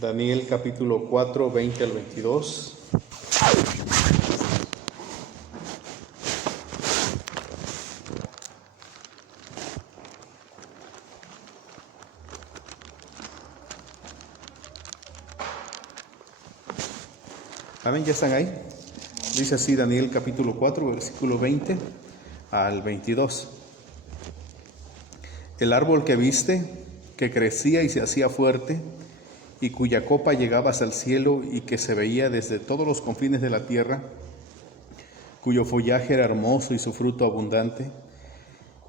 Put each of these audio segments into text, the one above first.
Daniel capítulo 4, 20 al 22. Amén, ¿ya están ahí? Dice así Daniel capítulo 4, versículo 20 al 22. El árbol que viste, que crecía y se hacía fuerte, y cuya copa llegaba hasta el cielo y que se veía desde todos los confines de la tierra, cuyo follaje era hermoso y su fruto abundante,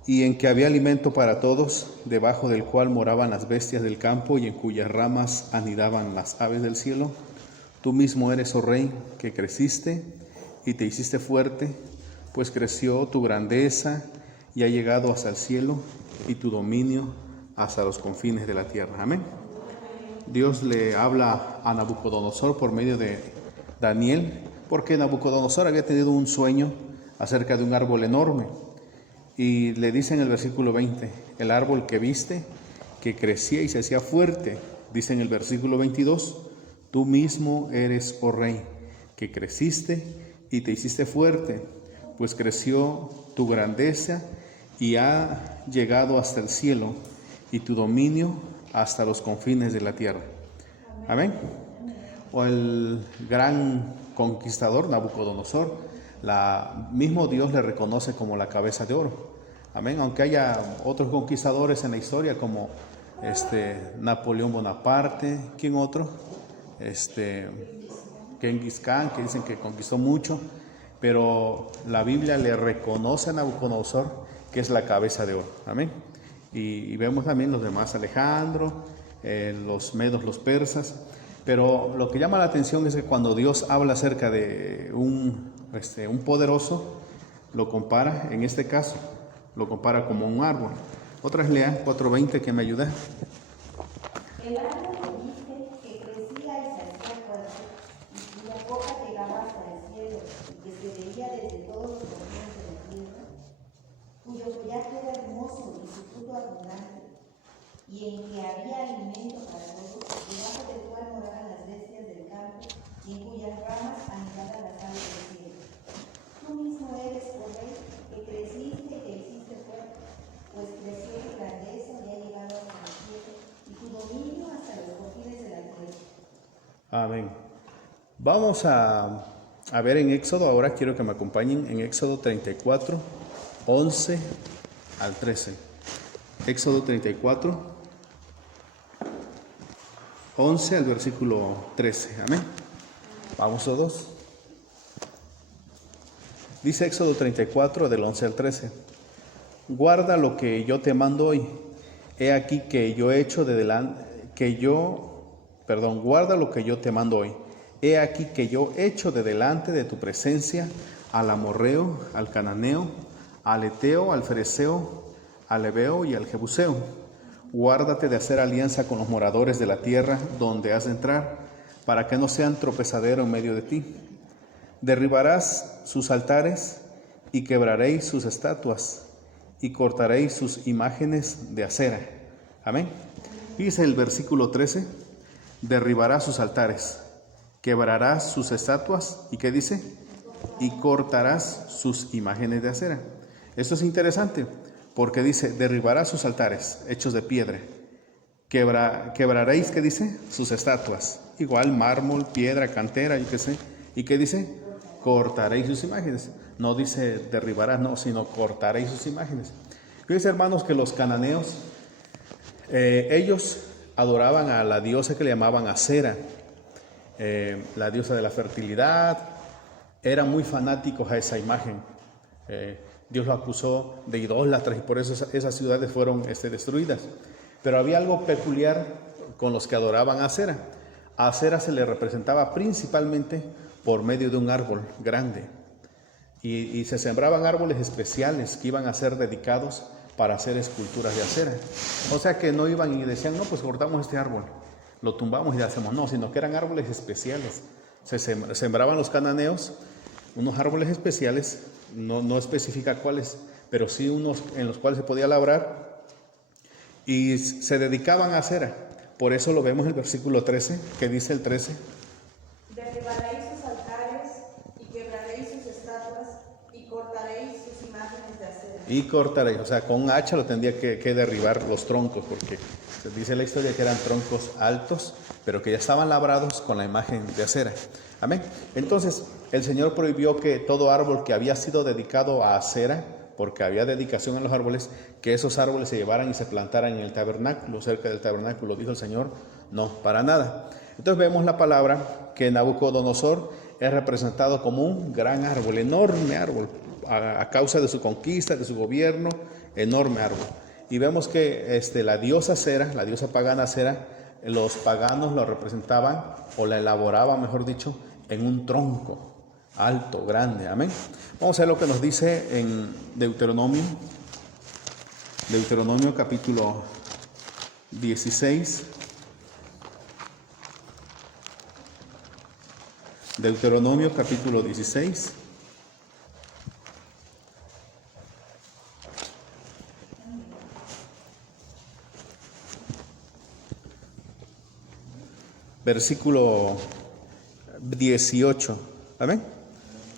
y en que había alimento para todos, debajo del cual moraban las bestias del campo y en cuyas ramas anidaban las aves del cielo. Tú mismo eres, oh Rey, que creciste y te hiciste fuerte, pues creció tu grandeza y ha llegado hasta el cielo y tu dominio hasta los confines de la tierra. Amén. Dios le habla a Nabucodonosor por medio de Daniel, porque Nabucodonosor había tenido un sueño acerca de un árbol enorme. Y le dice en el versículo 20, el árbol que viste, que crecía y se hacía fuerte. Dice en el versículo 22, tú mismo eres, oh Rey, que creciste y te hiciste fuerte, pues creció tu grandeza y ha llegado hasta el cielo y tu dominio hasta los confines de la tierra. Amén. O el gran conquistador Nabucodonosor, mismo Dios le reconoce como la cabeza de oro. Amén. Aunque haya otros conquistadores en la historia como Napoleón Bonaparte, ¿quién otro? Genghis Khan, que dicen que conquistó mucho, pero la Biblia le reconoce a Nabucodonosor que es la cabeza de oro. Amén. Y vemos también los demás, Alejandro, los medos, los persas. Pero lo que llama la atención es que cuando Dios habla acerca de un poderoso, lo compara, en este caso, lo compara como un árbol. Otras lean 4:20 que me ayuda. El árbol que viste, que crecía y se hacía fuerte, y cuya copa llegaba hasta el cielo, y que se veía desde todos los confines de la tierra, cuyo follaje era hermoso y su fruto abundante, y en que había alimento para todos, debajo del cual moraban las bestias del campo, y en cuyas ramas anidaban las aves del cielo. Tú mismo eres, oh Rey, que creciste y te hiciste fuerte, pues creció tu grandeza y ha llegado hasta el cielo, y tu dominio hasta los confines de la tierra. Amén. Vamos a ver en Éxodo, ahora quiero que me acompañen en Éxodo 34, 11 al 13. Éxodo 34, 11 al versículo 13. Amén. Vamos todos. Dice Éxodo 34, del 11 al 13. Guarda lo que yo te mando hoy. He aquí que yo he hecho guarda lo que yo te mando hoy. He aquí que yo echo de delante de tu presencia al amorreo, al cananeo, al eteo, al fereceo, al heveo y al jebuseo. Guárdate de hacer alianza con los moradores de la tierra donde has de entrar, para que no sean tropezadero en medio de ti. Derribarás sus altares y quebraréis sus estatuas y cortaréis sus imágenes de acera. Amén. Dice el versículo 13, derribarás sus altares, quebrarás sus estatuas y ¿qué dice? Y cortarás sus imágenes de acera. Esto es interesante porque dice, derribarás sus altares hechos de piedra, quebraréis, ¿qué dice? Sus estatuas, igual mármol, piedra, cantera, yo qué sé. ¿Y qué dice? Cortaréis sus imágenes. No dice derribarás, no, sino cortaréis sus imágenes. Fíjense, hermanos, que los cananeos, ellos adoraban a la diosa que le llamaban Acera, la diosa de la fertilidad. Eran muy fanáticos a esa imagen. Dios lo acusó de idólatras y por eso esas ciudades fueron destruidas. Pero había algo peculiar con los que adoraban a Acera. A Acera se le representaba principalmente por medio de un árbol grande. Y se sembraban árboles especiales que iban a ser dedicados para hacer esculturas de acera. O sea que no iban y decían, no, pues cortamos este árbol, lo tumbamos y le hacemos. No, sino que eran árboles especiales. Se sembraban los cananeos unos árboles especiales, no especifica cuáles, pero sí unos en los cuales se podía labrar y se dedicaban a acera. Por eso lo vemos en el versículo 13, que dice el 13. Derribaréis sus altares y quebraréis sus estatuas y cortaréis sus imágenes de acera. Y cortaréis, o sea, con un hacha lo tendría que derribar los troncos, porque se dice la historia que eran troncos altos, pero que ya estaban labrados con la imagen de acera. Amén. Entonces, el Señor prohibió que todo árbol que había sido dedicado a acera, porque había dedicación a los árboles, que esos árboles se llevaran y se plantaran en el tabernáculo, cerca del tabernáculo. Dijo el Señor, no, para nada. Entonces vemos la palabra que Nabucodonosor es representado como un gran árbol, enorme árbol, a causa de su conquista, de su gobierno, enorme árbol. Y vemos que la diosa Cera, la diosa pagana Cera, los paganos lo representaban, o la elaboraban, mejor dicho, en un tronco alto, grande. Amén. Vamos a ver lo que nos dice en Deuteronomio capítulo 16. Deuteronomio capítulo 16. Versículo 18. Amén.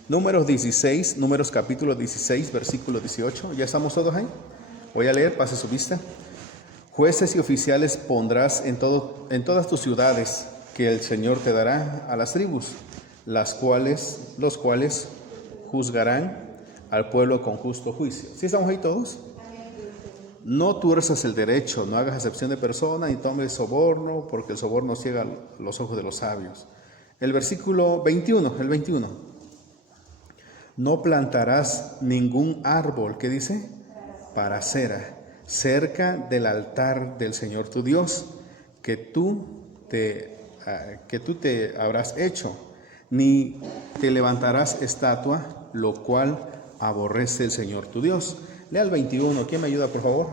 Números capítulo 16, versículo 18. ¿Ya estamos todos ahí? Voy a leer, pase su vista. Jueces y oficiales pondrás en todas tus ciudades, que el Señor te dará a las tribus, los cuales juzgarán al pueblo con justo juicio. ¿Sí estamos ahí todos? No tuerzas el derecho, no hagas acepción de persona, ni tomes soborno, porque el soborno ciega los ojos de los sabios. El versículo 21, el 21. No plantarás ningún árbol, ¿qué dice? Para cera, cerca del altar del Señor tu Dios, que tú te habrás hecho, ni te levantarás estatua, lo cual aborrece el Señor tu Dios. Lea el 21, ¿quién me ayuda, por favor?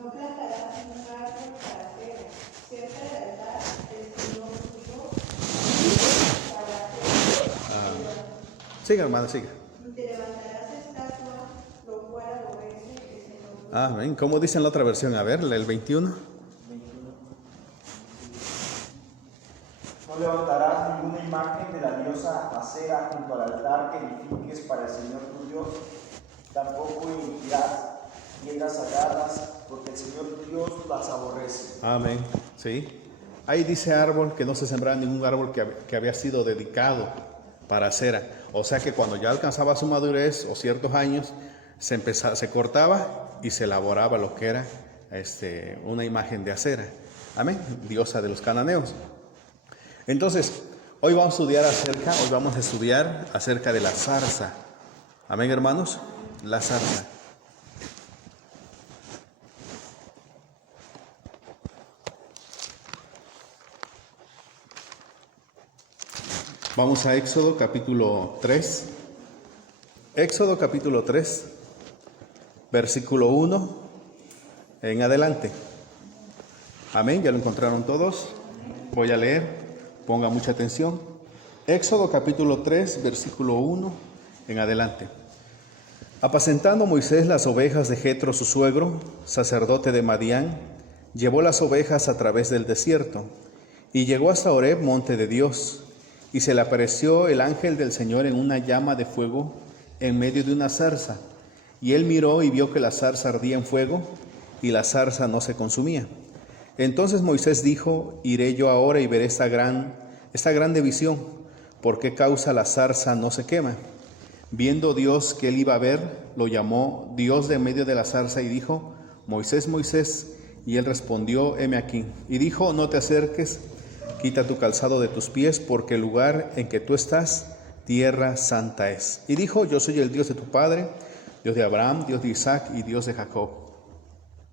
No plantarás ningún árbol para cera, cerca del altar del Señor tu Dios, Siga, hermana, siga. ni te levantarás estatua, lo cual aborrece el Señor. Amén. ¿Cómo dice en la otra versión? A ver, el 21. No levantarás ninguna imagen de la diosa Acera junto al altar que edifiques para el Señor tu Dios. Tampoco erigirás piedras sagradas, porque el Señor tu Dios las aborrece. Amén. Sí. Ahí dice árbol, que no se sembraba ningún árbol que había sido dedicado para cera. O sea que cuando ya alcanzaba su madurez o ciertos años, se cortaba y se elaboraba lo que era una imagen de acera. Amén. Diosa de los cananeos. Entonces, hoy vamos a estudiar acerca de la zarza. Amén, hermanos. La zarza. Vamos a Éxodo capítulo 3. Éxodo capítulo 3, versículo 1 en adelante. Amén, ¿ya lo encontraron todos? Voy a leer, ponga mucha atención. Éxodo capítulo 3, versículo 1 en adelante. Apacentando Moisés las ovejas de Jetro su suegro, sacerdote de Madián, llevó las ovejas a través del desierto y llegó hasta Horeb, monte de Dios. Y se le apareció el ángel del Señor en una llama de fuego en medio de una zarza. Y él miró y vio que la zarza ardía en fuego y la zarza no se consumía. Entonces Moisés dijo: iré yo ahora y veré esta grande visión. ¿Por qué causa la zarza no se quema? Viendo Dios que él iba a ver, lo llamó Dios de en medio de la zarza y dijo: Moisés, Moisés. Y él respondió: heme aquí. Y dijo: no te acerques, quita tu calzado de tus pies, porque el lugar en que tú estás, tierra santa es. Y dijo: yo soy el Dios de tu padre, Dios de Abraham, Dios de Isaac y Dios de Jacob.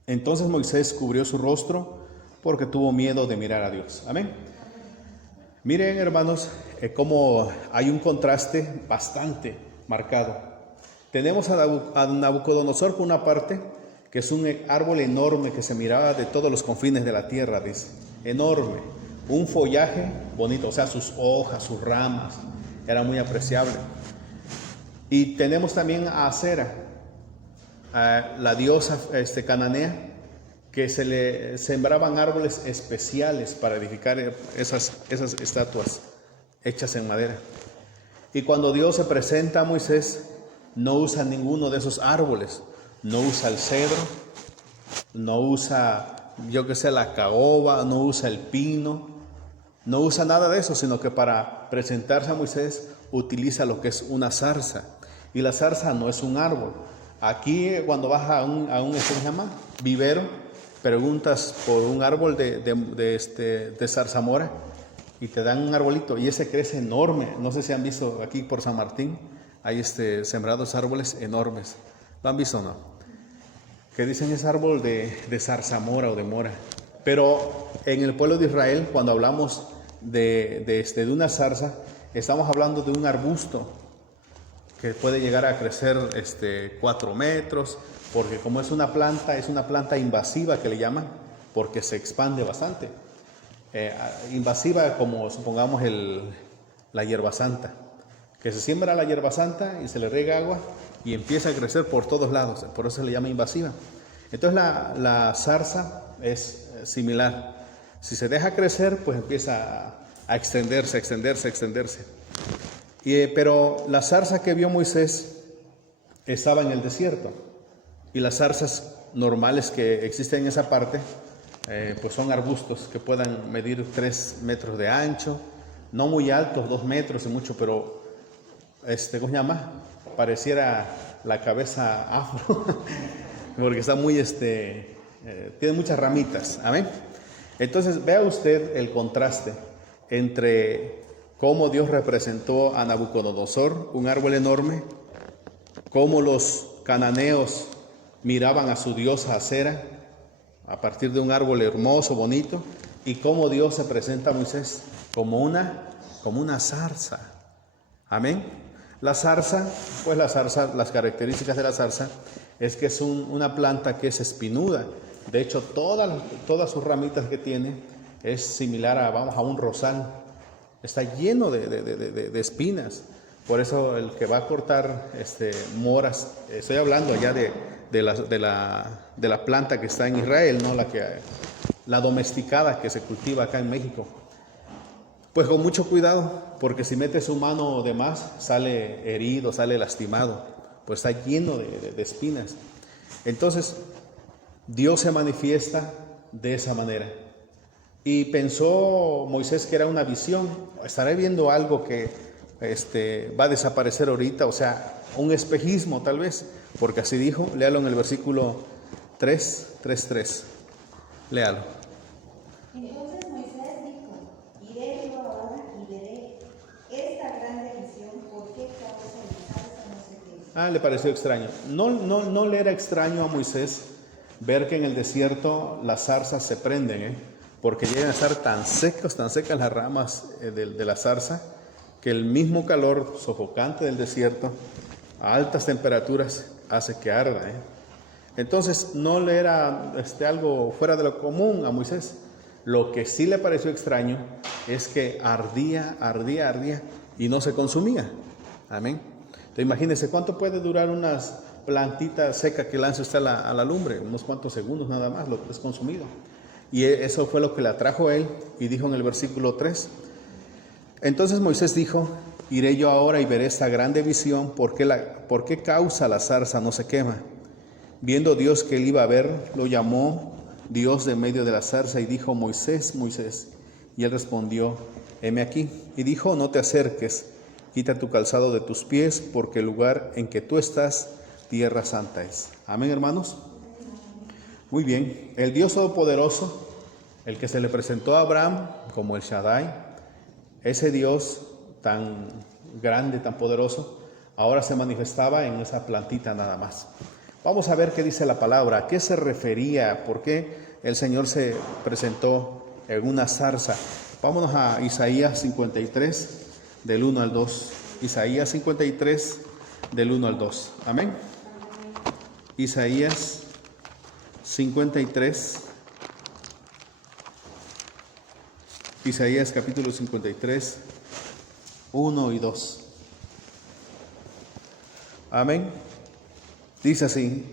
Entonces Moisés cubrió su rostro porque tuvo miedo de mirar a Dios. Amén. Miren, hermanos, cómo hay un contraste bastante marcado. Tenemos a Nabucodonosor por una parte, que es un árbol enorme que se miraba de todos los confines de la tierra, dice, enorme. Un follaje bonito, o sea, sus hojas, sus ramas, era muy apreciable. Y tenemos también a Acera, a la diosa cananea, que se le sembraban árboles especiales para edificar esas estatuas hechas en madera. Y cuando Dios se presenta a Moisés, no usa ninguno de esos árboles, no usa el cedro, no usa, la caoba, no usa el pino, no usa nada de eso, sino que para presentarse a Moisés utiliza lo que es una zarza. Y la zarza no es un árbol. Aquí cuando vas a un ¿cómo se llama? Vivero, preguntas por un árbol de zarzamora y te dan un arbolito y ese crece enorme. No sé si han visto aquí por San Martín, hay sembrados árboles enormes. ¿Lo han visto o no? Que dicen es árbol de zarzamora o de mora. Pero en el pueblo de Israel, cuando hablamos de una zarza, estamos hablando de un arbusto que puede llegar a crecer 4 metros, porque como es una planta invasiva que le llaman, porque se expande bastante. Invasiva como supongamos la hierba santa, que se siembra la hierba santa y se le riega agua y empieza a crecer por todos lados, por eso se le llama invasiva. Entonces la zarza es similar. Si se deja crecer, pues empieza a extenderse. Pero la zarza que vio Moisés estaba en el desierto, y las zarzas normales que existen en esa parte pues son arbustos que puedan medir 3 metros de ancho, no muy altos, 2 metros y mucho, pero ¿cómo se llama? Pareciera la cabeza afro porque está muy tiene muchas ramitas. Amén. Entonces vea usted el contraste entre cómo Dios representó a Nabucodonosor, un árbol enorme, cómo los cananeos miraban a su diosa Acera a partir de un árbol hermoso, bonito, y cómo Dios se presenta a Moisés como una zarza. Amén. La zarza, las características de la zarza es que es una planta que es espinuda. De hecho, todas sus ramitas que tiene es similar a un rosal. Está lleno de espinas. Por eso el que va a cortar moras, estoy hablando ya de la planta que está en Israel, no la domesticada que se cultiva acá en México. Pues con mucho cuidado, porque si mete su mano de más, sale herido, sale lastimado, pues está lleno de espinas. Entonces, Dios se manifiesta de esa manera. Y pensó Moisés que era una visión. Estaré viendo algo que va a desaparecer ahorita, o sea, un espejismo tal vez, porque así dijo. Léalo en el versículo 3:3. Léalo. Entonces Moisés dijo: iré yo ahora y veré esta grande visión, ¿por qué causa la zarza no se quema? Le pareció extraño. No le era extraño a Moisés ver que en el desierto las zarzas se prenden, porque llegan a estar tan secas las ramas de la zarza, que el mismo calor sofocante del desierto a altas temperaturas hace que arda. Entonces no le era algo fuera de lo común a Moisés. Lo que sí le pareció extraño es que ardía y no se consumía. Amén. Entonces imagínense cuánto puede durar unas plantitas secas que lance usted a la lumbre, unos cuantos segundos nada más, lo que es consumido. Y eso fue lo que le atrajo a él, y dijo en el versículo 3: entonces Moisés dijo: iré yo ahora y veré esta grande visión, ¿por qué causa la zarza no se quema? Viendo Dios que él iba a ver, lo llamó Dios de medio de la zarza y dijo: Moisés, Moisés. Y él respondió: heme aquí. Y dijo: no te acerques, quita tu calzado de tus pies, porque el lugar en que tú estás, tierra santa es. Amén, hermanos. Muy bien. El Dios Todopoderoso, el que se le presentó a Abraham como el Shaddai, ese Dios tan grande, tan poderoso, ahora se manifestaba en esa plantita nada más. Vamos a ver qué dice la palabra, a qué se refería, por qué el Señor se presentó en una zarza. Vámonos a Isaías 53, del 1 al 2. Isaías 53, del 1 al 2. Amén. Isaías 53. Isaías capítulo 53, 1 y 2. Amén. Dice así,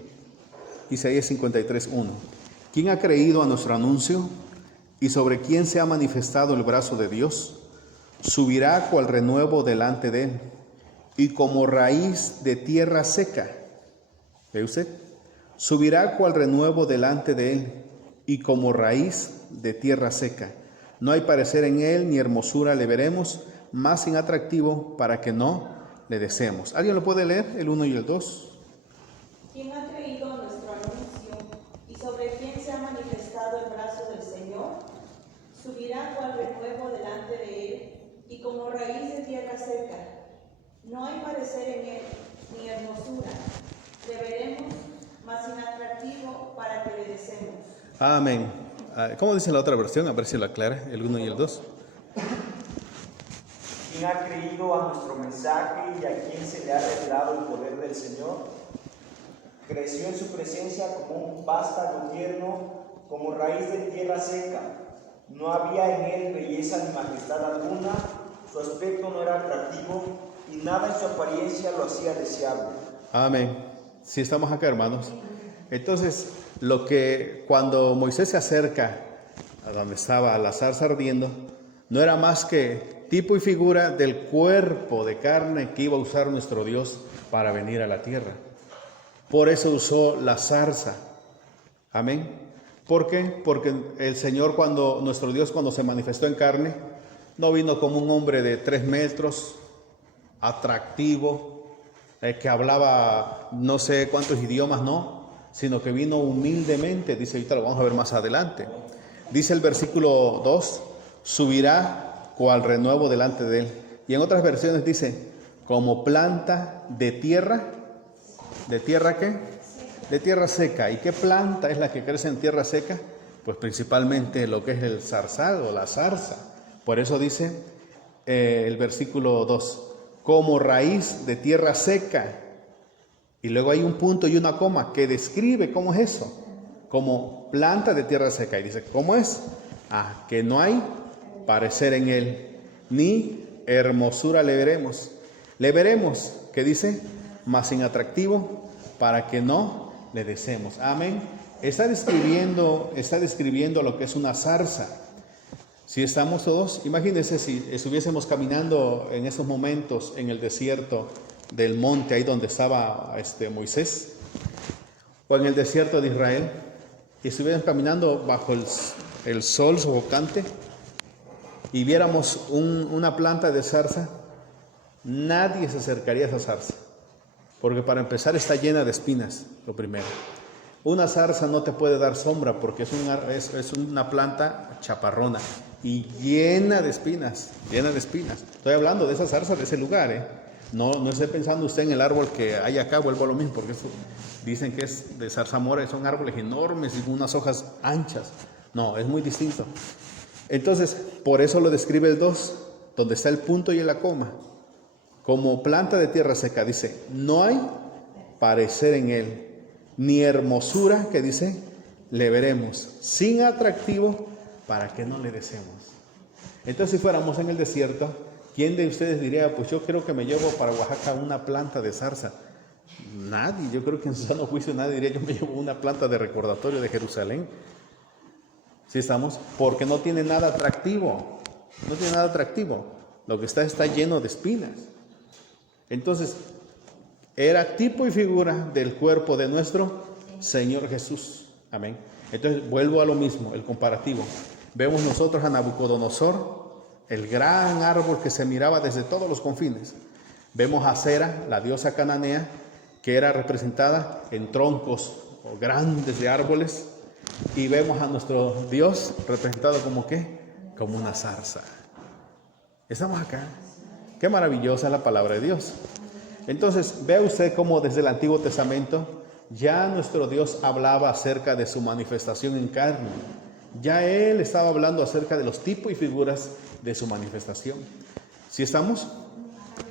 Isaías 53, 1. ¿Quién ha creído a nuestro anuncio? ¿Y sobre quién se ha manifestado el brazo de Dios? Subirá cual renuevo delante de él, y como raíz de tierra seca. ¿Ve usted? Subirá cual renuevo delante de él, y como raíz de tierra seca. No hay parecer en él, ni hermosura le veremos, más sin atractivo para que no le deseemos. ¿Alguien lo puede leer, el 1 y el 2? ¿Quién ha creído a nuestro anuncio? ¿Y sobre quién se ha manifestado el brazo del Señor? Subirá cual renuevo delante de él, y como raíz de tierra seca. No hay parecer en él, ni hermosura. Le veremos, mas sin atractivo para que le deseemos. Amén. ¿Cómo dice la otra versión? A ver si lo aclara, el 1 y el 2. ¿Quién ha creído a nuestro mensaje y a quién se le ha revelado el poder del Señor? Creció en su presencia como un vástago tierno, como raíz de tierra seca. No había en él belleza ni majestad alguna, su aspecto no era atractivo y nada en su apariencia lo hacía deseable. Amén. Si estamos acá, hermanos. Entonces, lo que cuando Moisés se acerca a donde estaba la zarza ardiendo, no era más que tipo y figura del cuerpo de carne que iba a usar nuestro Dios para venir a la tierra. Por eso usó la zarza. Amén. ¿Por qué? Porque el Señor, nuestro Dios, cuando se manifestó en carne, no vino como un hombre de 3 metros, atractivo, que hablaba no sé cuántos idiomas, no, sino que vino humildemente, dice, ahorita lo vamos a ver más adelante. Dice el versículo 2, subirá cual renuevo delante de él. Y en otras versiones dice, como planta de tierra. ¿De tierra qué? De tierra seca. ¿Y qué planta es la que crece en tierra seca? Pues principalmente lo que es el zarzal o la zarza. Por eso dice el versículo 2, como raíz de tierra seca. Y luego hay un punto y una coma que describe cómo es eso. Como planta de tierra seca. Y dice, ¿cómo es? Que no hay parecer en él, ni hermosura le veremos. Le veremos, ¿qué dice? Más sin atractivo, para que no le deseemos. Amén. Está describiendo lo que es una zarza. Si estamos todos, imagínense si estuviésemos caminando en esos momentos en el desierto del monte, ahí donde estaba Moisés, o en el desierto de Israel, y estuviéramos caminando bajo el sol sofocante, y viéramos una planta de zarza, nadie se acercaría a esa zarza. Porque para empezar está llena de espinas, lo primero. Una zarza no te puede dar sombra porque es una planta chaparrona y llena de espinas, Estoy hablando de esa zarza de ese lugar, No esté pensando usted en el árbol que hay acá, vuelvo a lo mismo, porque dicen que es de zarzamora, son árboles enormes y con unas hojas anchas. No, es muy distinto. Entonces, por eso lo describe el 2, donde está el punto y la coma. Como planta de tierra seca, dice, no hay parecer en él, ni hermosura, que dice, le veremos, sin atractivo, para que no le deseemos. Entonces, si fuéramos en el desierto, ¿quién de ustedes diría, pues yo creo que me llevo para Oaxaca una planta de zarza? Nadie, yo creo que en su sano juicio nadie diría, yo me llevo una planta de recordatorio de Jerusalén. ¿Sí estamos? Porque no tiene nada atractivo, Lo que está lleno de espinas. Entonces, era tipo y figura del cuerpo de nuestro Señor Jesús. Amén. Entonces, vuelvo a lo mismo, el comparativo. Vemos nosotros a Nabucodonosor, el gran árbol que se miraba desde todos los confines. Vemos a Sera, la diosa cananea, que era representada en troncos o grandes de árboles. Y vemos a nuestro Dios representado como ¿qué? Como una zarza. Estamos acá. Qué maravillosa es la palabra de Dios. Entonces, vea usted cómo desde el Antiguo Testamento ya nuestro Dios hablaba acerca de su manifestación en carne. Ya Él estaba hablando acerca de los tipos y figuras de su manifestación. ¿Sí estamos?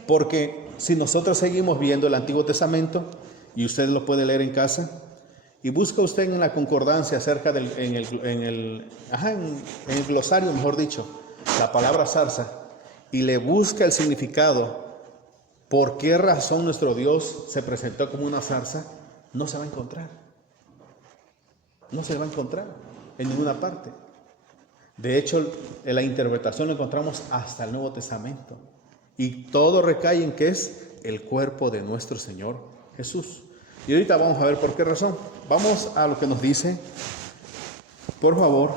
Porque si nosotros seguimos viendo el Antiguo Testamento, y usted lo puede leer en casa, y busca usted en la concordancia acerca en el glosario, mejor dicho, la palabra zarza, y le busca el significado, por qué razón nuestro Dios se presentó como una zarza, no se va a encontrar. No se va a encontrar en ninguna parte. De hecho, en la interpretación lo encontramos hasta el Nuevo Testamento. Y todo recae en que es el cuerpo de nuestro Señor Jesús. Y ahorita vamos a ver por qué razón. Vamos a lo que nos dice, por favor,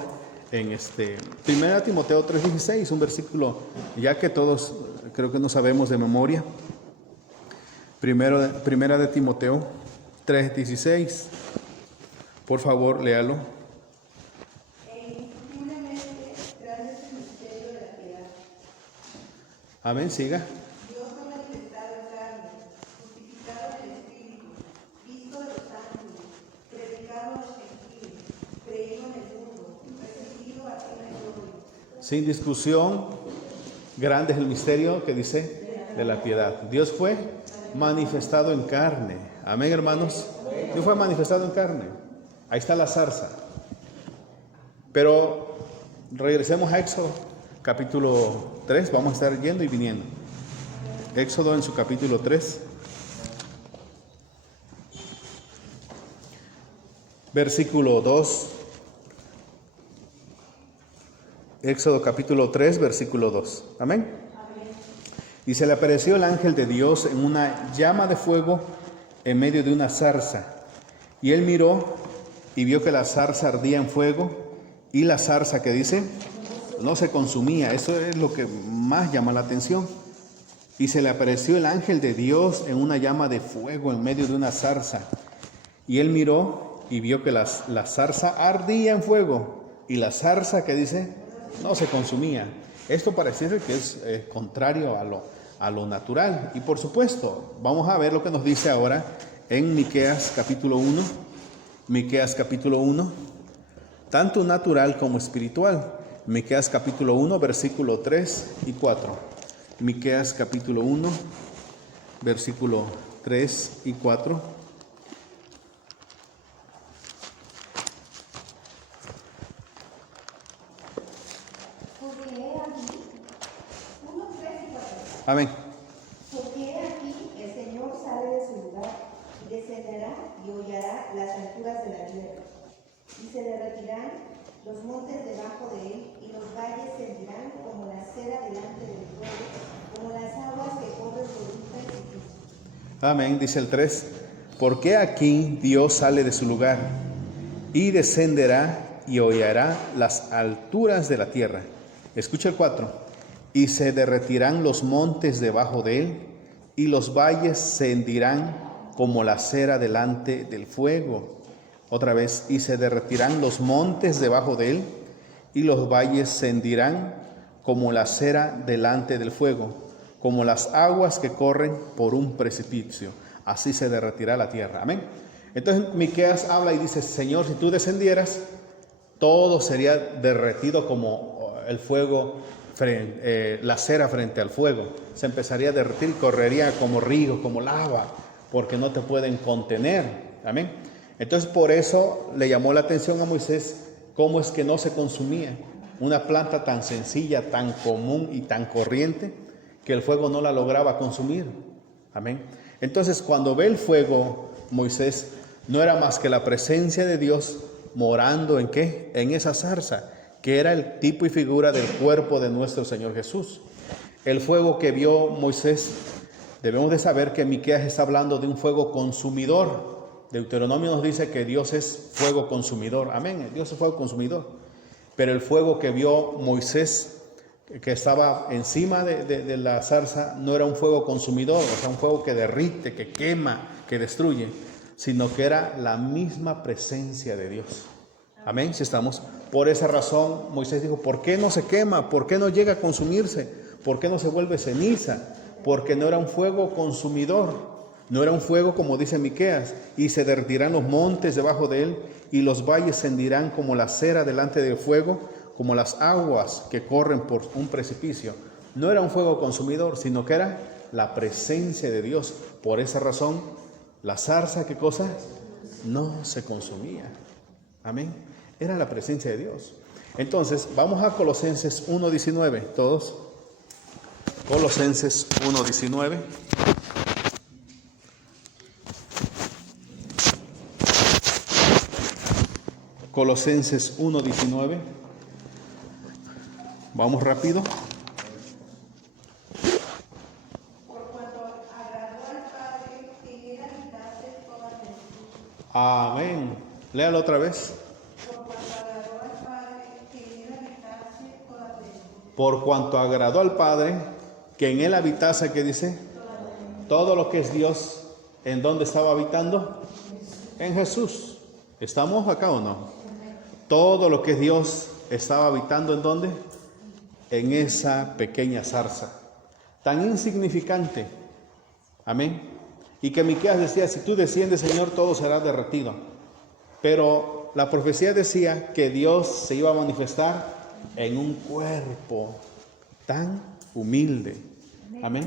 en 1 Timoteo 3:16, un versículo ya que todos creo que no sabemos de memoria. Primera de Timoteo 3:16. Por favor, léalo. Indiscutiblemente grande es el misterio de la piedad. Amén, siga. Dios ha manifestado en carne, justificado en el Espíritu, visto de los ángeles, predicado a los gentiles, creído en el mundo, recibido a ti en el gloria. Sin discusión, grande es el misterio que dice de la piedad. Dios fue manifestado en carne. Amén, hermanos. Dios fue manifestado en carne. Ahí está la zarza. Pero regresemos a Éxodo, capítulo 3. Vamos a estar yendo y viniendo. Éxodo en su capítulo 3. Versículo 2. Éxodo capítulo 3, versículo 2. Amén. Y se le apareció el ángel de Dios en una llama de fuego en medio de una zarza. Y él miró y vio que la zarza ardía en fuego y la zarza, que dice, no se consumía. Eso es lo que más llama la atención. Y se le apareció el ángel de Dios en una llama de fuego en medio de una zarza. Y él miró y vio que la zarza ardía en fuego y la zarza, que dice, no se consumía. Esto pareciera que es contrario a lo natural. Y por supuesto, vamos a ver lo que nos dice ahora en Miqueas capítulo 1. Miqueas capítulo 1, tanto natural como espiritual. Miqueas capítulo 1, versículo 3 y 4. Miqueas capítulo 1, versículo 3 y 4. Porque he aquí, 1, 3 y 4. Amén. Porque he aquí el Señor sale de su lugar y descenderá y hollará las alturas de la tierra. Y se derretirán los montes debajo de él y los valles se hendirán como la cera delante del fuego, como las aguas que corren por un precipicio. Amén, dice el 3. Porque aquí Dios sale de su lugar y descenderá y hollará las alturas de la tierra. Escucha el 4. Y se derretirán los montes debajo de él y los valles se hendirán como la cera delante del fuego. Otra vez, y se derretirán los montes debajo de él y los valles se hendirán como la cera delante del fuego, como las aguas que corren por un precipicio. Así se derretirá la tierra. Amén. Entonces Miqueas habla y dice, Señor, si tú descendieras, todo sería derretido como el fuego, la cera frente al fuego. Se empezaría a derretir y correría como río, como lava, porque no te pueden contener. Amén. Entonces por eso le llamó la atención a Moisés cómo es que no se consumía una planta tan sencilla, tan común y tan corriente, que el fuego no la lograba consumir. Amén. Entonces cuando ve el fuego, Moisés, no era más que la presencia de Dios morando ¿en qué? En esa zarza, que era el tipo y figura del cuerpo de nuestro Señor Jesús. El fuego que vio Moisés, debemos de saber que Miqueas está hablando de un fuego consumidor. Deuteronomio nos dice que Dios es fuego consumidor. Amén, Dios es fuego consumidor. Pero el fuego que vio Moisés, que estaba encima de la zarza, no era un fuego consumidor, o sea, un fuego que derrite, que quema, que destruye, sino que era la misma presencia de Dios. Amén, si estamos. Por esa razón Moisés dijo, ¿por qué no se quema? ¿Por qué no llega a consumirse? ¿Por qué no se vuelve ceniza? Porque no era un fuego consumidor. No era un fuego como dice Miqueas, y se derretirán los montes debajo de él, y los valles se hendirán como la cera delante del fuego, como las aguas que corren por un precipicio. No era un fuego consumidor, sino que era la presencia de Dios. Por esa razón, la zarza, ¿qué cosa? No se consumía. Amén. Era la presencia de Dios. Entonces, vamos a Colosenses 1:19, todos. Colosenses 1:19. Colosenses 1:19. Vamos rápido. Por cuanto agradó al Padre que en él habitase toda plenitud. Amén. Léalo otra vez. Por cuanto agradó al Padre que en él habitase toda plenitud. Por cuanto agradó al Padre que en él habitase, ¿qué dice? Todo lo que es Dios, ¿en dónde estaba habitando? En Jesús. ¿Estamos acá o no? Todo lo que es Dios estaba habitando ¿en dónde? En esa pequeña zarza, tan insignificante. Amén. Y que Miqueas decía, si tú desciendes, Señor, todo será derretido. Pero la profecía decía que Dios se iba a manifestar en un cuerpo tan humilde. Amén.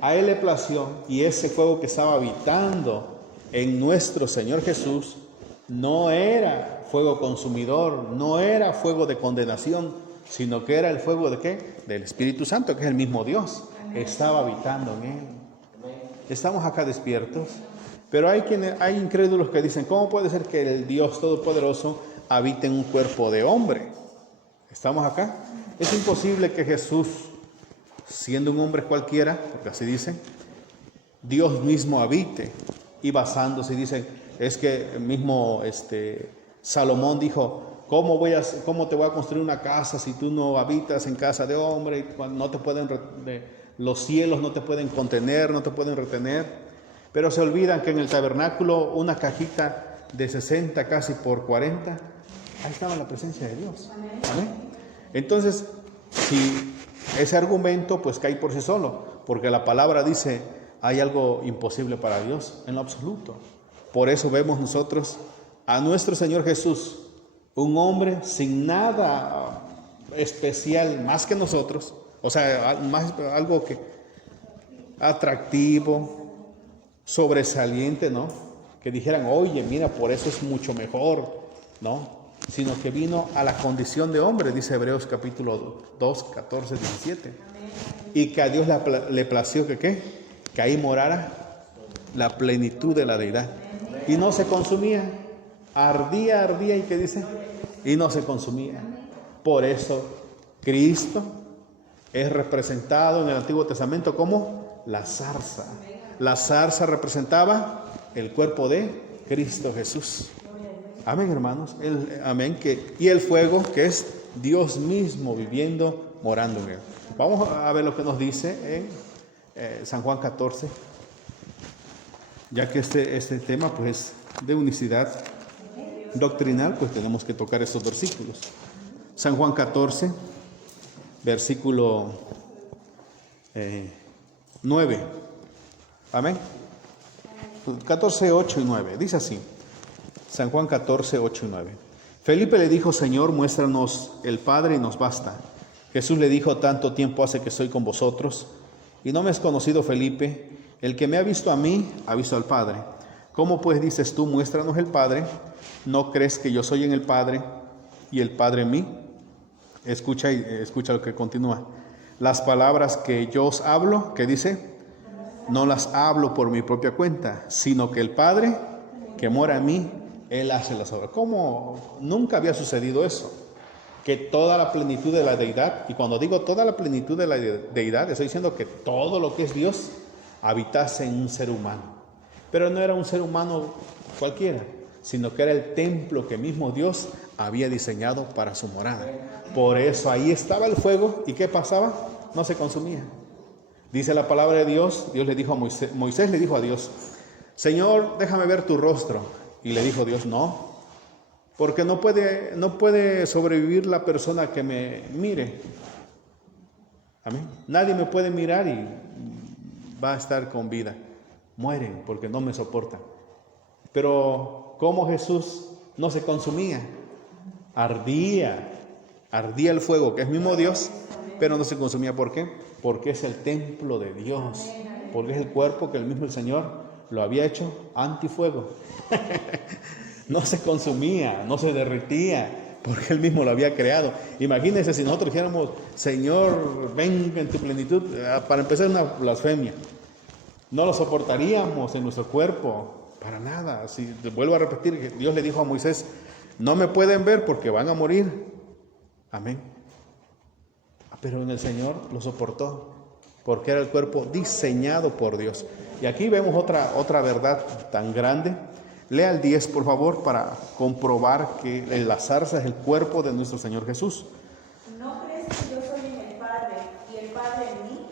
A Él le plació, y ese fuego que estaba habitando en nuestro Señor Jesús no era fuego consumidor, no era fuego de condenación, sino que era el fuego ¿de qué? Del Espíritu Santo, que es el mismo Dios. Estaba habitando en Él. Estamos acá despiertos, pero hay incrédulos que dicen, ¿cómo puede ser que el Dios Todopoderoso habite en un cuerpo de hombre? ¿Estamos acá? Es imposible que Jesús, siendo un hombre cualquiera, porque así dicen, Dios mismo habite. Y basándose, dicen, es que mismo Salomón dijo, ¿cómo te voy a construir una casa si tú no habitas en casa de hombre? Y no te pueden, los cielos no te pueden contener, no te pueden retener. Pero se olvidan que en el tabernáculo, una cajita de 60 casi por 40, ahí estaba la presencia de Dios. ¿Amén? Entonces, si ese argumento pues cae por sí solo, porque la palabra dice, hay algo imposible para Dios, en lo absoluto. Por eso vemos nosotros a nuestro Señor Jesús, un hombre sin nada especial más que nosotros, o sea, algo que atractivo, sobresaliente, ¿no? Que dijeran, oye, mira, por eso es mucho mejor, ¿no? Sino que vino a la condición de hombre, dice Hebreos capítulo 2, 14, 17. Y que a Dios le plació que ¿qué? Que ahí morara la plenitud de la deidad. Y no se consumía. Ardía, ¿y qué dice? Y no se consumía. Por eso Cristo es representado en el Antiguo Testamento como la zarza. La zarza representaba el cuerpo de Cristo Jesús. Amén, hermanos. Amén. Y el fuego, que es Dios mismo viviendo, morando en él. Vamos a ver lo que nos dice en San Juan 14. Ya que este tema pues de unicidad doctrinal, pues tenemos que tocar estos versículos. San Juan 14, versículo 9. Amén. 14, 8 y 9. Dice así. San Juan 14, 8 y 9. Felipe le dijo, Señor, muéstranos el Padre y nos basta. Jesús le dijo, tanto tiempo hace que estoy con vosotros y no me has conocido, Felipe. El que me ha visto a mí, ha visto al Padre. ¿Cómo pues dices tú, muéstranos el Padre? ¿No crees que yo soy en el Padre y el Padre en mí? Escucha lo que continúa. Las palabras que yo os hablo, ¿qué dice? No las hablo por mi propia cuenta, sino que el Padre que mora en mí, Él hace las obras. ¿Cómo? Nunca había sucedido eso. Que toda la plenitud de la deidad, y cuando digo toda la plenitud de la deidad, estoy diciendo que todo lo que es Dios habitase en un ser humano. Pero no era un ser humano cualquiera, sino que era el templo que mismo Dios había diseñado para su morada. Por eso ahí estaba el fuego, ¿y qué pasaba? No se consumía. Dice la palabra de Dios, Dios le dijo a Moisés le dijo a Dios, Señor, déjame ver tu rostro. Y le dijo Dios, no, porque no puede sobrevivir la persona que me mire. Amén. Nadie me puede mirar y va a estar con vida. Mueren porque no me soportan. Pero como Jesús no se consumía, ardía el fuego, que es mismo Dios, pero no se consumía. ¿Por qué? Porque es el templo de Dios, porque es el cuerpo que el mismo Señor lo había hecho antifuego. No se consumía, no se derretía, porque Él mismo lo había creado. Imagínense si nosotros dijéramos, Señor, ven en tu plenitud, para empezar una blasfemia. No lo soportaríamos en nuestro cuerpo, para nada. Si vuelvo a repetir, Dios le dijo a Moisés, No me pueden ver porque van a morir. Amén. Pero en el Señor lo soportó, porque era el cuerpo diseñado por Dios. Y aquí vemos otra verdad tan grande. Lea el 10, por favor, para comprobar que la zarza es el cuerpo de nuestro Señor Jesús. ¿No crees que yo soy en el Padre y el Padre en mí?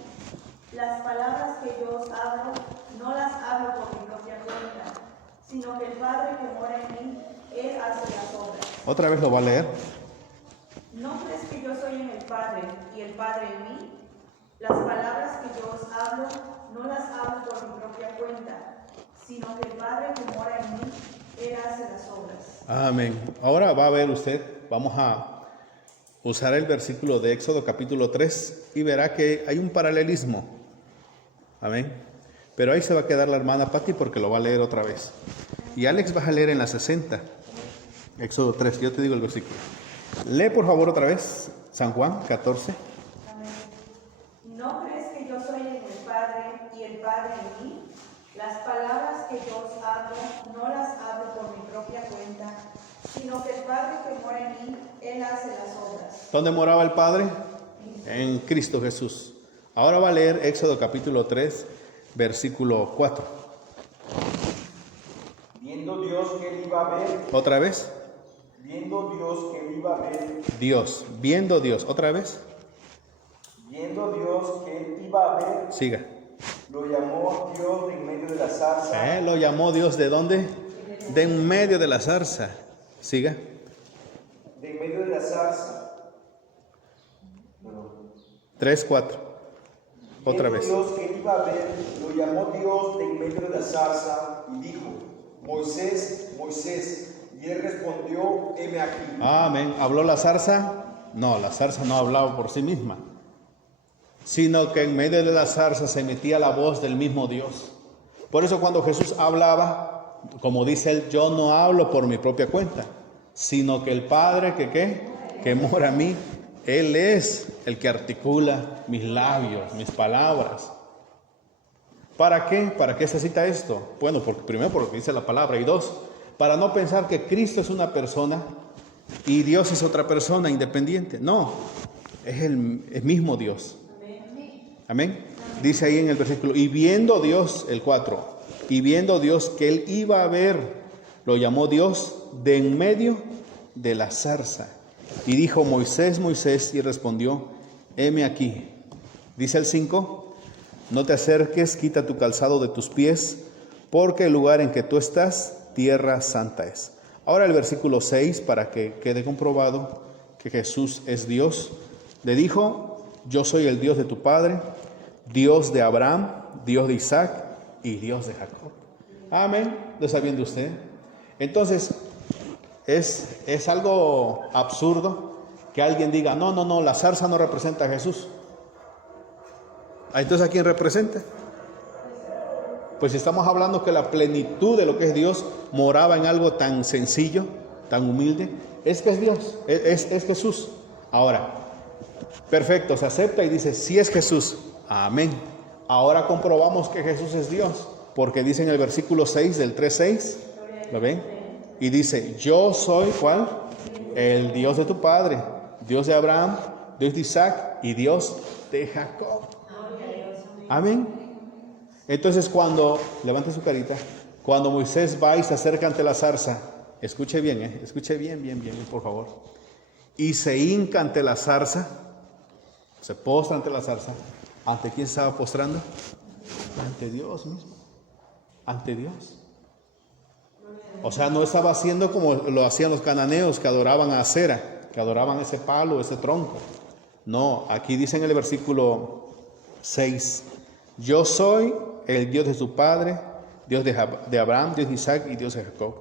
Las palabras que yo os hablo, no las hablo por mi propia cuenta, sino que el Padre que mora en mí, Él hace las obras. Otra vez lo va a leer. ¿No crees que yo soy en el Padre y el Padre en mí? Las palabras que yo os hablo, no las hablo por mi propia cuenta, sino que el Padre que mora en mí, Él hace las obras. Amén. Ahora va a ver usted, vamos a usar el versículo de Éxodo capítulo 3 y verá que hay un paralelismo. Amén. Pero ahí se va a quedar la hermana Pati porque lo va a leer otra vez. Y Alex va a leer en la 60. Éxodo 3, yo te digo el versículo. Lee por favor otra vez San Juan 14. ¿No crees que yo soy en el Padre y el Padre en mí? Las palabras que yo os hablo, no las hablo por mi propia cuenta, sino que el Padre que mora en mí, Él hace las obras. ¿Dónde moraba el Padre? En Cristo Jesús. Ahora va a leer Éxodo capítulo 3, versículo 4. Viendo Dios que él iba a ver, Otra vez. viendo Dios que él iba a ver, Dios, viendo Dios. Otra vez. viendo Dios que él iba a ver, Siga. lo llamó Dios de en medio de la zarza. Lo llamó Dios ¿de dónde? De en medio de la zarza. Siga. De en medio de la zarza. 3, 4. Otra Viendo vez. Dios que él iba a ver, lo llamó Dios de en medio de la zarza y dijo: Moisés, Moisés. Y él respondió: heme aquí. Amén. ¿Habló la zarza? No, la zarza no hablaba por sí misma, sino que en medio de la zarza se emitía la voz del mismo Dios. Por eso cuando Jesús hablaba, como dice él, yo no hablo por mi propia cuenta, sino que el Padre que mora en mí, Él es el que articula mis labios, mis palabras. ¿Para qué? ¿Para qué se cita esto? Bueno, primero porque dice la palabra, y dos, para no pensar que Cristo es una persona y Dios es otra persona independiente. No, es el mismo Dios. Amén. Dice ahí en el versículo, y viendo Dios, el 4, y viendo Dios que él iba a ver, lo llamó Dios de en medio de la zarza. Y dijo: Moisés, Moisés, y respondió: heme aquí. Dice el 5, no te acerques, quita tu calzado de tus pies, porque el lugar en que tú estás, tierra santa es. Ahora el versículo 6, para que quede comprobado que Jesús es Dios, le dijo: yo soy el Dios de tu padre, Dios de Abraham, Dios de Isaac y Dios de Jacob. Amén. ¿Lo está viendo usted? Entonces, es algo absurdo que alguien diga: no, la zarza no representa a Jesús. Entonces, ¿a quién representa? Pues estamos hablando que la plenitud de lo que es Dios moraba en algo tan sencillo, tan humilde. Es que es Dios, es Jesús. Ahora, perfecto, se acepta y dice: sí es Jesús. Amén. Ahora comprobamos que Jesús es Dios, porque dice en el versículo 6 del 3:6, ¿lo ven? Y dice: yo soy, ¿cuál? El Dios de tu padre, Dios de Abraham, Dios de Isaac y Dios de Jacob. Amén. Entonces cuando, levante su carita, cuando Moisés va y se acerca ante la zarza, escuche bien, escuche bien, por favor, y se hinca ante la zarza, se postra ante la zarza. ¿Ante quién se estaba postrando? Ante Dios mismo, ante Dios. O sea, no estaba haciendo como lo hacían los cananeos, que adoraban a Acera, que adoraban ese palo, ese tronco. No, aquí dice en el versículo 6, yo soy el Dios de tu padre, Dios de Abraham, Dios de Isaac y Dios de Jacob.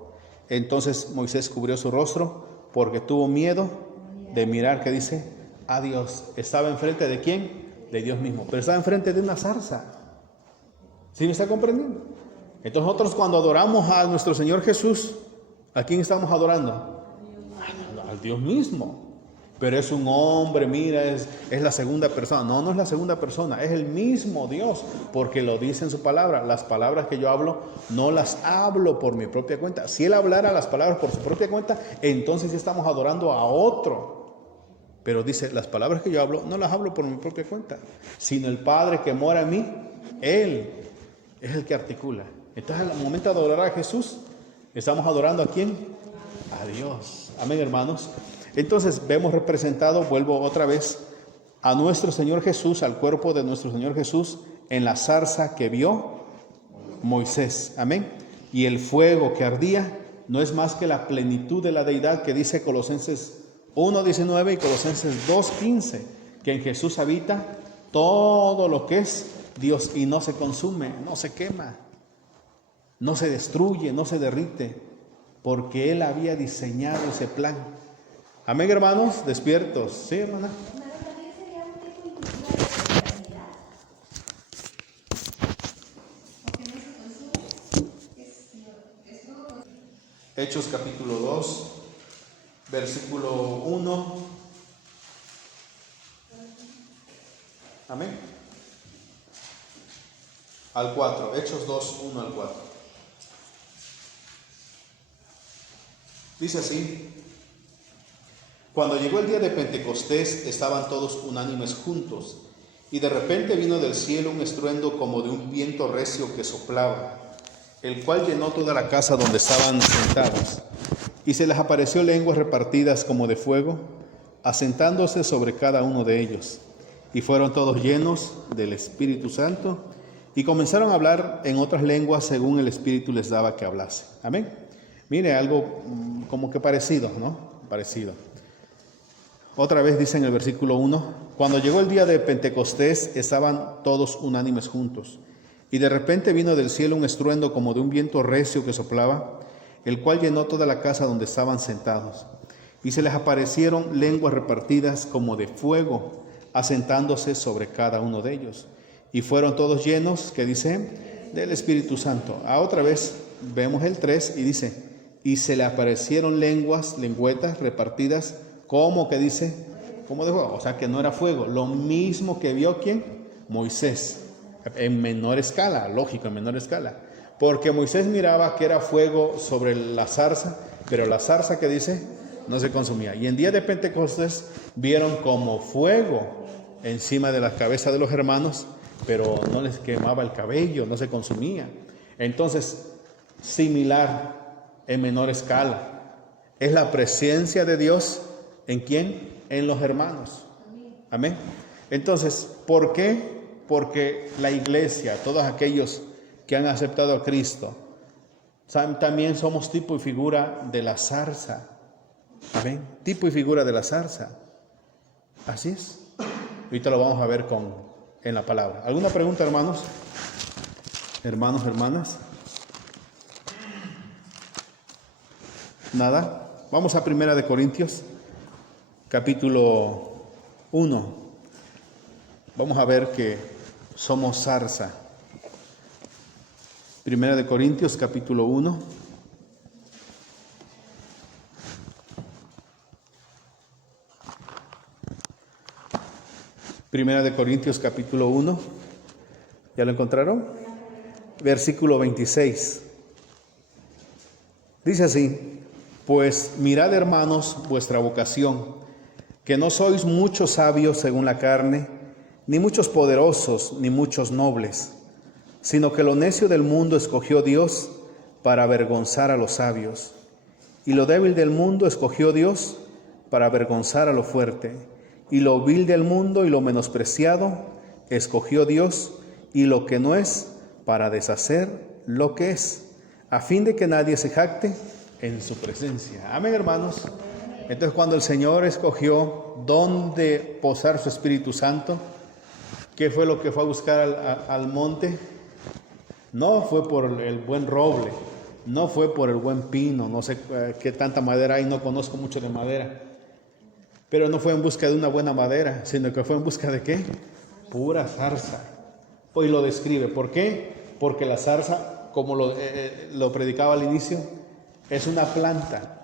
Entonces Moisés cubrió su rostro porque tuvo miedo de mirar, ¿qué dice? A Dios. ¿Estaba enfrente de quién? De Dios mismo, pero estaba enfrente de una zarza. ¿Sí me está comprendiendo? Entonces nosotros cuando adoramos a nuestro Señor Jesús, ¿a quién estamos adorando? Al Dios mismo. pero es un hombre, mira, es la segunda persona. No, no es la segunda persona, es el mismo Dios, porque lo dice en su palabra. Las palabras que yo hablo, no las hablo por mi propia cuenta. Si Él hablara las palabras por su propia cuenta, entonces sí estamos adorando a otro. Pero dice, las palabras que yo hablo, no las hablo por mi propia cuenta, sino el Padre que mora en mí, Él es el que articula. Entonces, al momento de adorar a Jesús, ¿estamos adorando a quién? A Dios. Amén, hermanos. Entonces vemos representado, vuelvo otra vez, a nuestro Señor Jesús, al cuerpo de nuestro Señor Jesús, en la zarza que vio Moisés. Amén. Y el fuego que ardía no es más que la plenitud de la deidad que dice Colosenses 1:19 y Colosenses 2:15, que en Jesús habita todo lo que es Dios y no se consume, no se quema, no se destruye, no se derrite, porque Él había diseñado ese plan. Amén, hermanos, despiertos. ¿Sí, hermana? Hermano, también sería un tipo inclusive de eternidad. Porque no se consume. Es todo. Hechos capítulo 2, versículo 1. Amén. Al 4. Hechos 2, 1 al 4. Dice así: cuando llegó el día de Pentecostés, estaban todos unánimes juntos, y de repente vino del cielo un estruendo como de un viento recio que soplaba, el cual llenó toda la casa donde estaban sentados. Y se les apareció lenguas repartidas como de fuego, asentándose sobre cada uno de ellos. Y fueron todos llenos del Espíritu Santo, y comenzaron a hablar en otras lenguas según el Espíritu les daba que hablase. Amén. Mire, algo como que parecido, ¿no? Parecido. Otra vez dice en el versículo 1, cuando llegó el día de Pentecostés, estaban todos unánimes juntos. Y de repente vino del cielo un estruendo como de un viento recio que soplaba, el cual llenó toda la casa donde estaban sentados. Y se les aparecieron lenguas repartidas como de fuego, asentándose sobre cada uno de ellos. Y fueron todos llenos, ¿qué dice? Del Espíritu Santo. Otra vez vemos el 3 y dice, y se le aparecieron lengüetas repartidas como que dice, como de fuego. O sea que no era fuego. Lo mismo que vio ¿quién? Moisés. En menor escala, lógico, en menor escala. Porque Moisés miraba que era fuego sobre la zarza, pero la zarza que dice no se consumía. Y en día de Pentecostés vieron como fuego encima de la cabeza de los hermanos, pero no les quemaba el cabello, no se consumía. Entonces, similar en menor escala, es la presencia de Dios ¿en quién? En los hermanos. Amén. Entonces, ¿por qué? Porque la iglesia, todos aquellos que han aceptado a Cristo, también somos tipo y figura de la zarza. Amén. Tipo y figura de la zarza. Así es. Ahorita lo vamos a ver en la palabra. ¿Alguna pregunta, hermanos? Hermanos, hermanas. Nada. Vamos a 1 Corintios, capítulo 1. Vamos a ver que somos zarza. 1 Corintios, capítulo 1. Primera de Corintios, capítulo 1. ¿Ya lo encontraron? Versículo 26. Dice así: pues mirad, hermanos, vuestra vocación, que no sois muchos sabios según la carne, ni muchos poderosos, ni muchos nobles, sino que lo necio del mundo escogió Dios para avergonzar a los sabios, y lo débil del mundo escogió Dios para avergonzar a lo fuerte, y lo vil del mundo y lo menospreciado escogió Dios, y lo que no es, para deshacer lo que es, a fin de que nadie se jacte en su presencia. Amén, hermanos. Entonces, cuando el Señor escogió dónde posar su Espíritu Santo, ¿qué fue lo que fue a buscar al monte? No fue por el buen roble, no fue por el buen pino, no sé qué tanta madera hay, no conozco mucho de madera, pero no fue en busca de una buena madera, sino que fue en busca de ¿qué? Pura zarza. Hoy lo describe. ¿Por qué? Porque la zarza, como lo predicaba al inicio, es una planta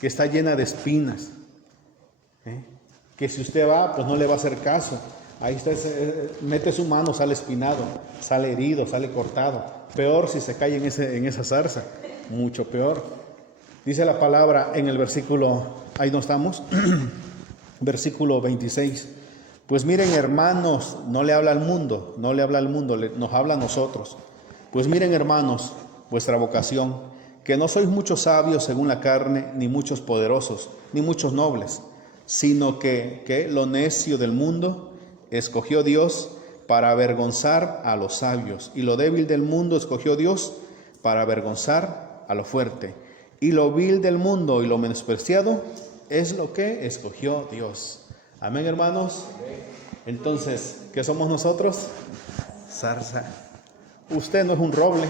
que está llena de espinas. que si usted va, pues no le va a hacer caso. Ahí está, mete su mano, sale espinado, sale herido, sale cortado. Peor si se cae en esa zarza, mucho peor. Dice la palabra en el versículo, ahí no estamos, versículo 26. Pues miren, hermanos, no le habla al mundo, nos habla a nosotros. Pues miren, hermanos, vuestra vocación, que no sois muchos sabios según la carne, ni muchos poderosos, ni muchos nobles, sino que lo necio del mundo escogió Dios para avergonzar a los sabios, y lo débil del mundo escogió Dios para avergonzar a lo fuerte, y lo vil del mundo y lo menospreciado es lo que escogió Dios. Amén, hermanos. Entonces, ¿qué somos nosotros? Zarza. Usted no es un roble.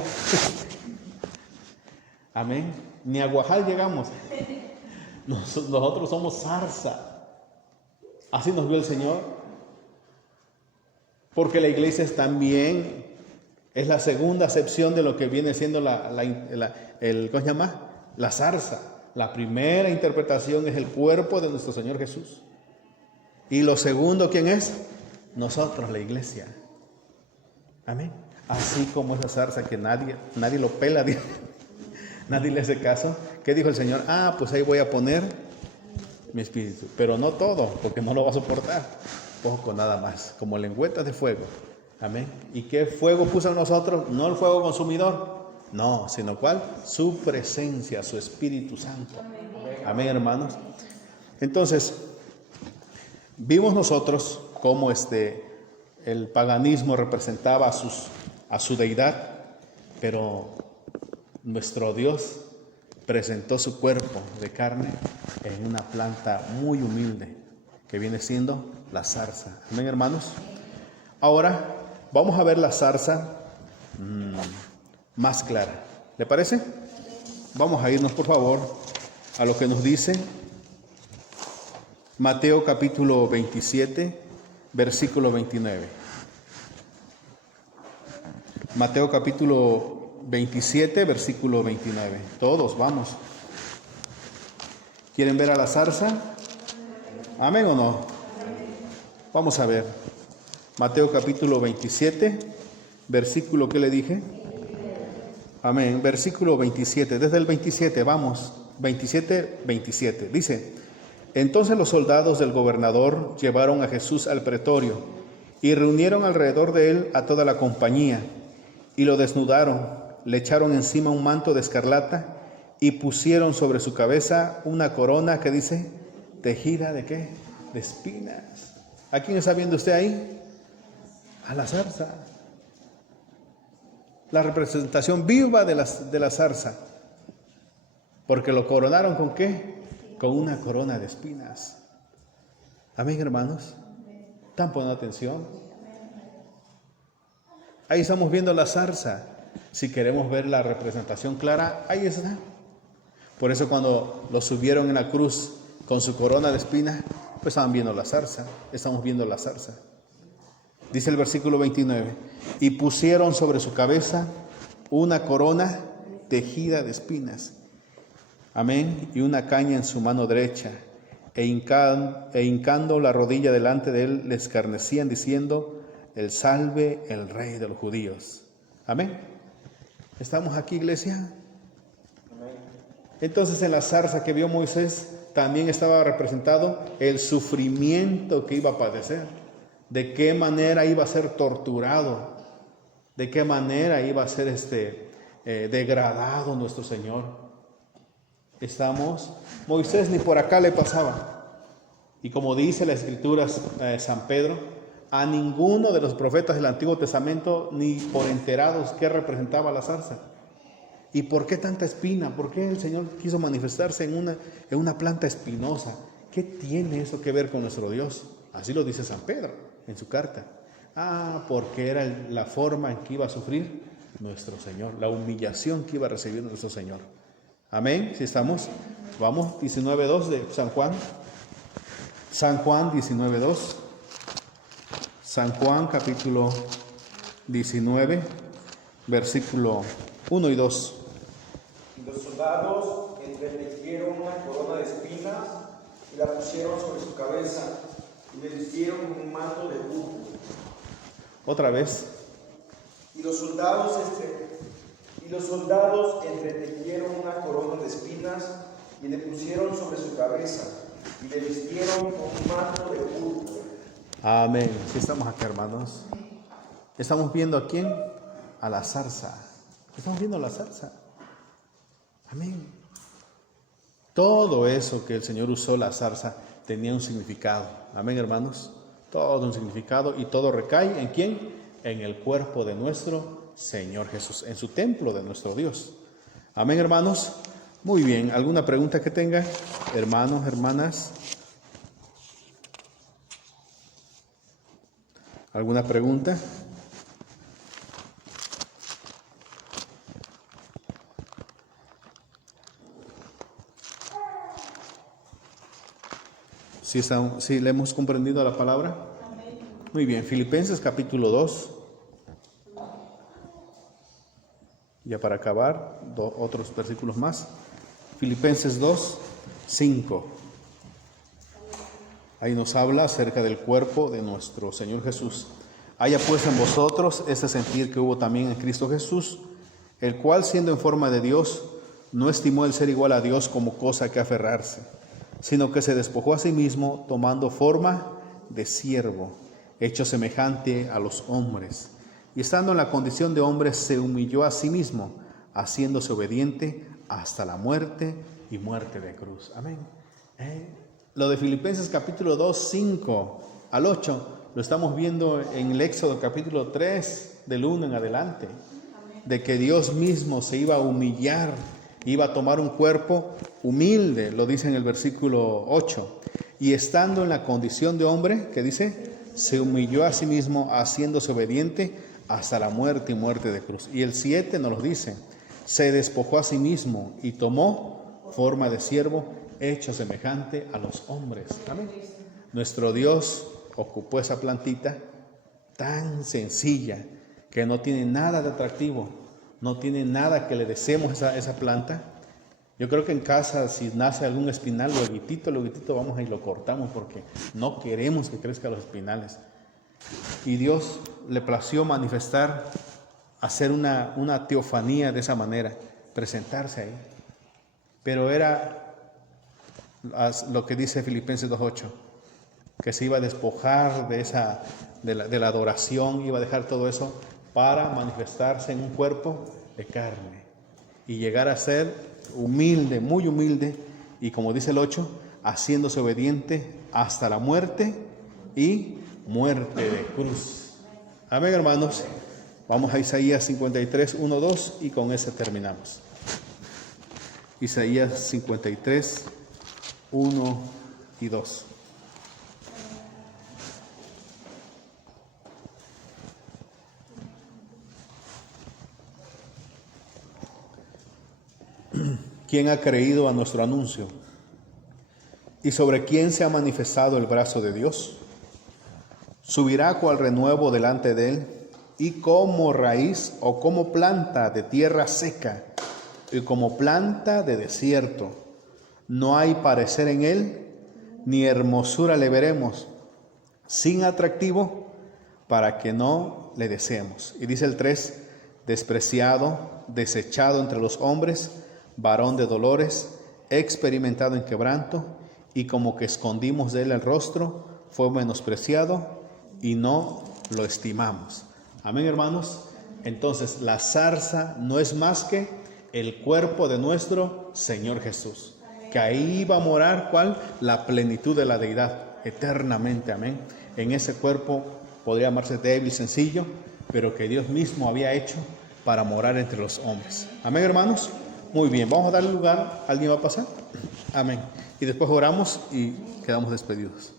Amén. Ni a Guajal llegamos. Nosotros somos zarza. Así nos vio el Señor. Porque la iglesia es también, es la segunda acepción de lo que viene siendo ¿cómo se llama? La zarza. La primera interpretación es el cuerpo de nuestro Señor Jesús. Y lo segundo, ¿quién es? Nosotros, la iglesia. Amén. Así como esa zarza que nadie lo pela, nadie le hace caso. ¿Qué dijo el Señor? Pues ahí voy a poner mi espíritu. Pero no todo, porque no lo va a soportar. Poco nada más, como lengüetas de fuego. Amén. ¿Y qué fuego puso en nosotros? No el fuego consumidor. No, sino ¿cuál? Su presencia, su Espíritu Santo. Amén, hermanos. Entonces, vimos nosotros cómo el paganismo representaba a su deidad, pero nuestro Dios presentó su cuerpo de carne en una planta muy humilde, que viene siendo la zarza. Amén, hermanos. Ahora vamos a ver la zarza más clara. ¿Le parece? Vamos a irnos, por favor, a lo que nos dice Mateo capítulo 27, versículo 29. Mateo capítulo 27, versículo 29. Todos, vamos. ¿Quieren ver a la zarza? ¿Amén o no? Vamos a ver. Mateo capítulo 27, versículo, ¿qué le dije? Amén. Versículo 27. Desde el 27, vamos. 27, 27. Dice: entonces los soldados del gobernador llevaron a Jesús al pretorio y reunieron alrededor de él a toda la compañía y lo desnudaron, le echaron encima un manto de escarlata y pusieron sobre su cabeza una corona que dice, tejida ¿de qué? De espinas. ¿A quién está viendo usted ahí? A la zarza. La representación viva de la zarza. Porque lo coronaron ¿con qué? Con una corona de espinas. Amén, hermanos. ¿Están poniendo atención? Ahí estamos viendo la zarza. Si queremos ver la representación clara, ahí está. Por eso cuando lo subieron en la cruz con su corona de espinas, pues estaban viendo la zarza. Estamos viendo la zarza. Dice el versículo 29. Y pusieron sobre su cabeza una corona tejida de espinas. Amén. Y una caña en su mano derecha. E hincando la rodilla delante de él, le escarnecían diciendo, el salve el rey de los judíos. Amén. ¿Estamos aquí, iglesia? Amén. Entonces en la zarza que vio Moisés también estaba representado el sufrimiento que iba a padecer. De qué manera iba a ser torturado. De qué manera iba a ser degradado nuestro Señor. Moisés ni por acá le pasaba. Y como dice la Escritura, San Pedro, a ninguno de los profetas del Antiguo Testamento ni por enterados qué representaba la zarza. ¿Y por qué tanta espina? ¿Por qué el Señor quiso manifestarse en una planta espinosa? ¿Qué tiene eso que ver con nuestro Dios? Así lo dice San Pedro en su carta. Porque era la forma en que iba a sufrir nuestro Señor, la humillación que iba a recibir nuestro Señor. Amén. ¿Sí estamos? Vamos, 19.2 de San Juan. San Juan 19.2. San Juan capítulo 19, versículo 1 y 2. Y los soldados entretejieron una corona de espinas y la pusieron sobre su cabeza y le vistieron con un manto de púrpura. Otra vez. Y los soldados entretejieron una corona de espinas y le pusieron sobre su cabeza y le vistieron con un manto de púrpura. Amén. Sí, estamos aquí, hermanos. Estamos viendo a quién, a la zarza. Estamos viendo a la zarza. Amén. Todo eso que el Señor usó, la zarza, tenía un significado. Amén, hermanos. Todo un significado, y todo recae ¿en quién? En el cuerpo de nuestro Señor Jesús, en su templo de nuestro Dios. Amén, hermanos. Muy bien. ¿Alguna pregunta que tenga, hermanos, hermanas? ¿Alguna pregunta? ¿Sí le hemos comprendido la palabra? Muy bien, Filipenses capítulo 2. Ya para acabar, otros versículos más. Filipenses 2, 5. Ahí nos habla acerca del cuerpo de nuestro Señor Jesús. Haya pues en vosotros ese sentir que hubo también en Cristo Jesús, el cual siendo en forma de Dios, no estimó el ser igual a Dios como cosa que aferrarse, sino que se despojó a sí mismo, tomando forma de siervo, hecho semejante a los hombres. Y estando en la condición de hombre, se humilló a sí mismo, haciéndose obediente hasta la muerte y muerte de cruz. Amén. Lo de Filipenses capítulo 2, 5 al 8, lo estamos viendo en el Éxodo capítulo 3, del 1 en adelante. De que Dios mismo se iba a humillar, iba a tomar un cuerpo humilde, lo dice en el versículo 8. Y estando en la condición de hombre, ¿qué dice? Se humilló a sí mismo, haciéndose obediente hasta la muerte y muerte de cruz. Y el 7 nos lo dice, se despojó a sí mismo y tomó forma de siervo, hecho semejante a los hombres. Amén. Nuestro Dios ocupó esa plantita tan sencilla, que no tiene nada de atractivo, no tiene nada que le deseemos a esa planta. Yo creo que en casa, si nace algún espinal, luego vamos y lo cortamos, porque no queremos que crezcan los espinales. Y Dios le plació manifestar, hacer una teofanía de esa manera, presentarse ahí. Pero era lo que dice Filipenses 2:8, que se iba a despojar de la adoración, iba a dejar todo eso para manifestarse en un cuerpo de carne y llegar a ser humilde, muy humilde, y como dice el 8, haciéndose obediente hasta la muerte y muerte de cruz. Amén, hermanos. Vamos a Isaías 53, 1, 2 y con ese terminamos. Isaías 53, 1 y 2. ¿Quién ha creído a nuestro anuncio? ¿Y sobre quién se ha manifestado el brazo de Dios? Subirá cual renuevo delante de él, y como raíz o como planta de tierra seca, y como planta de desierto. No hay parecer en él, ni hermosura le veremos, sin atractivo, para que no le deseemos. Y dice el 3, despreciado, desechado entre los hombres, varón de dolores, experimentado en quebranto, y como que escondimos de él el rostro, fue menospreciado y no lo estimamos. Amén, hermanos. Entonces, la zarza no es más que el cuerpo de nuestro Señor Jesús, que ahí va a morar, ¿cuál? La plenitud de la deidad, eternamente. Amén. En ese cuerpo podría llamarse débil, sencillo, pero que Dios mismo había hecho para morar entre los hombres. Amén, hermanos. Muy bien, vamos a darle lugar. ¿Alguien va a pasar? Amén. Y después oramos y quedamos despedidos.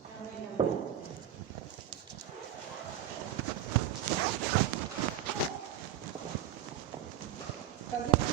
Amén.